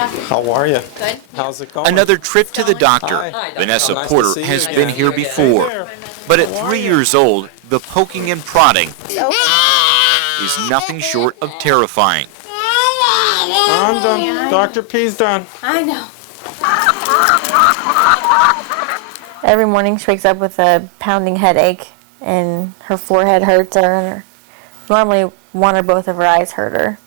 doctor. How are you? Good. How's it going? Another trip to the doctor. Hi. Vanessa Nice to Porter see you has again. been here before. But at 3 years old, the poking and prodding is nothing short of terrifying. I'm done. Dr. P's done. I know. Every morning she wakes up with a pounding headache and her forehead hurts her, and normally one or both of her eyes hurt her.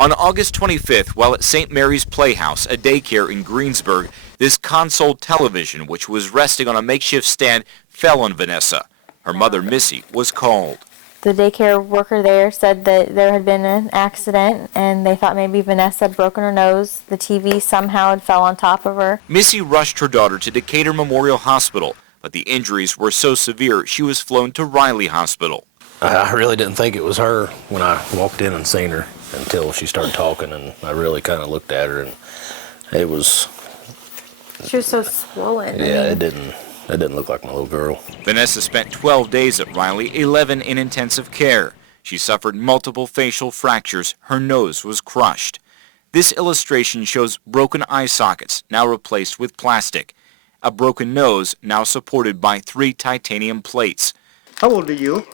On August 25th, while at St. Mary's Playhouse, a daycare in Greensburg, this console television, which was resting on a makeshift stand, fell on Vanessa. Her mother, Missy, was called. The daycare worker there said that there had been an accident, and they thought maybe Vanessa had broken her nose. The TV somehow had fell on top of her. Missy rushed her daughter to Decatur Memorial Hospital, but the injuries were so severe she was flown to Riley Hospital. I really didn't think it was her when I walked in and seen her until she started talking, and I really kind of looked at her, and it was... She was so swollen. Yeah, it didn't look like my little girl. Vanessa spent 12 days at Riley, 11 in intensive care. She suffered multiple facial fractures. Her nose was crushed. This illustration shows broken eye sockets, now replaced with plastic. A broken nose, now supported by 3 titanium plates. How old are you?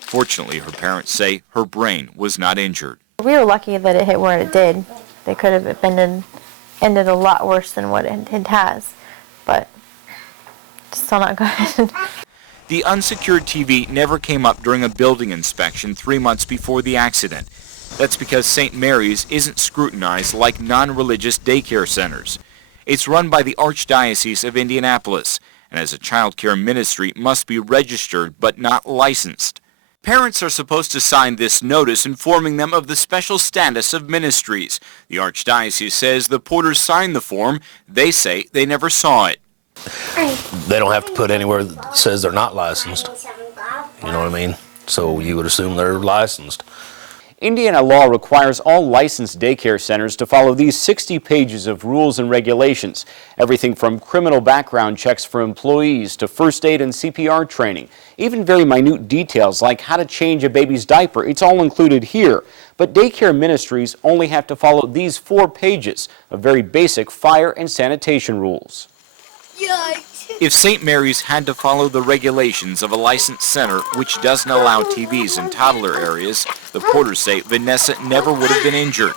Fortunately, her parents say her brain was not injured. We were lucky that it hit where it did. It could have ended a lot worse than what it has, but still not good. The unsecured TV never came up during a building inspection 3 months before the accident. That's because St. Mary's isn't scrutinized like non-religious daycare centers. It's run by the Archdiocese of Indianapolis, and as a child care ministry must be registered but not licensed. Parents are supposed to sign this notice informing them of the special status of ministries. The Archdiocese says the Porters signed the form. They say they never saw it. They don't have to put anywhere that says they're not licensed. You know what I mean? So you would assume they're licensed. Indiana law requires all licensed daycare centers to follow these 60 pages of rules and regulations. Everything from criminal background checks for employees to first aid and CPR training. Even very minute details like how to change a baby's diaper. It's all included here. But daycare ministries only have to follow these 4 pages of very basic fire and sanitation rules. Yikes. If St. Mary's had to follow the regulations of a licensed center which doesn't allow TVs in toddler areas, the Porters say Vanessa never would have been injured.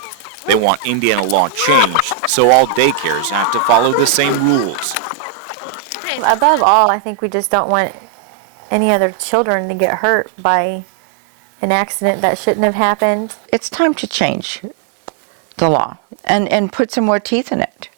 They want Indiana law changed so all daycares have to follow the same rules. Above all, I think we just don't want any other children to get hurt by an accident that shouldn't have happened. It's time to change the law and put some more teeth in it.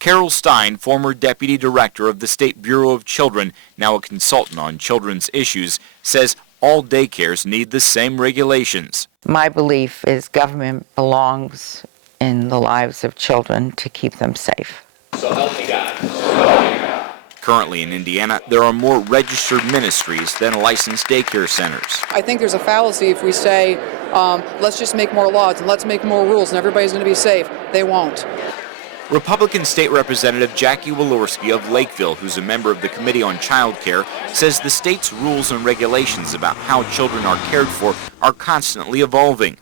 Carol Stein, former deputy director of the State Bureau of Children, now a consultant on children's issues, says all daycares need the same regulations. My belief is government belongs in the lives of children to keep them safe. So help me God. Currently in Indiana, there are more registered ministries than licensed daycare centers. I think there's a fallacy if we say, let's just make more laws and let's make more rules and everybody's going to be safe. They won't. Republican State Representative Jackie Walorski of Lakeville, who's a member of the Committee on Child Care, says the state's rules and regulations about how children are cared for are constantly evolving.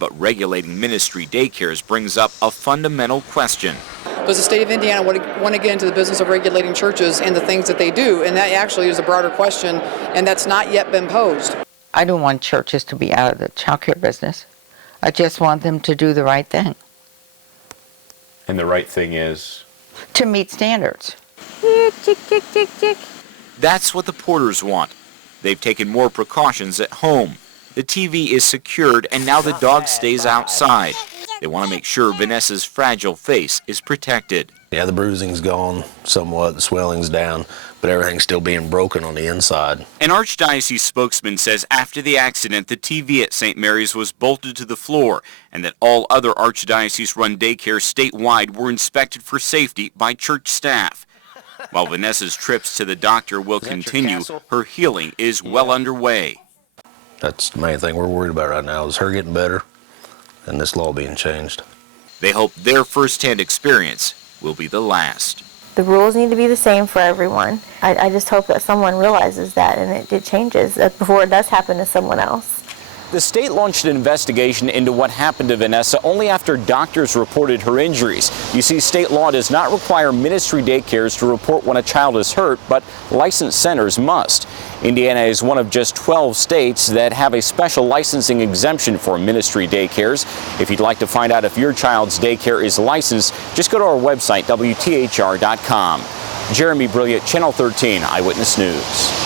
But regulating ministry daycares brings up a fundamental question. Does the state of Indiana want to get into the business of regulating churches and the things that they do? And that actually is a broader question, and that's not yet been posed. I don't want churches to be out of the child care business. I just want them to do the right thing. And the right thing is? To meet standards. That's what the Porters want. They've taken more precautions at home. The TV is secured and now the dog stays outside. They want to make sure Vanessa's fragile face is protected. Yeah, the bruising's gone somewhat, the swelling's down, but everything's still being broken on the inside. An Archdiocese spokesman says after the accident, the TV at St. Mary's was bolted to the floor and that all other Archdiocese-run daycares statewide were inspected for safety by church staff. While Vanessa's trips to the doctor will continue, her healing is well underway. That's the main thing we're worried about right now is her getting better and this law being changed. They hope their first-hand experience will be the last. The rules need to be the same for everyone. I just hope that someone realizes that and it changes before it does happen to someone else. The state launched an investigation into what happened to Vanessa only after doctors reported her injuries. You see, state law does not require ministry daycares to report when a child is hurt, but licensed centers must. Indiana is one of just 12 states that have a special licensing exemption for ministry daycares. If you'd like to find out if your child's daycare is licensed, just go to our website, WTHR.com. Jeremy Brilliant, Channel 13 Eyewitness News.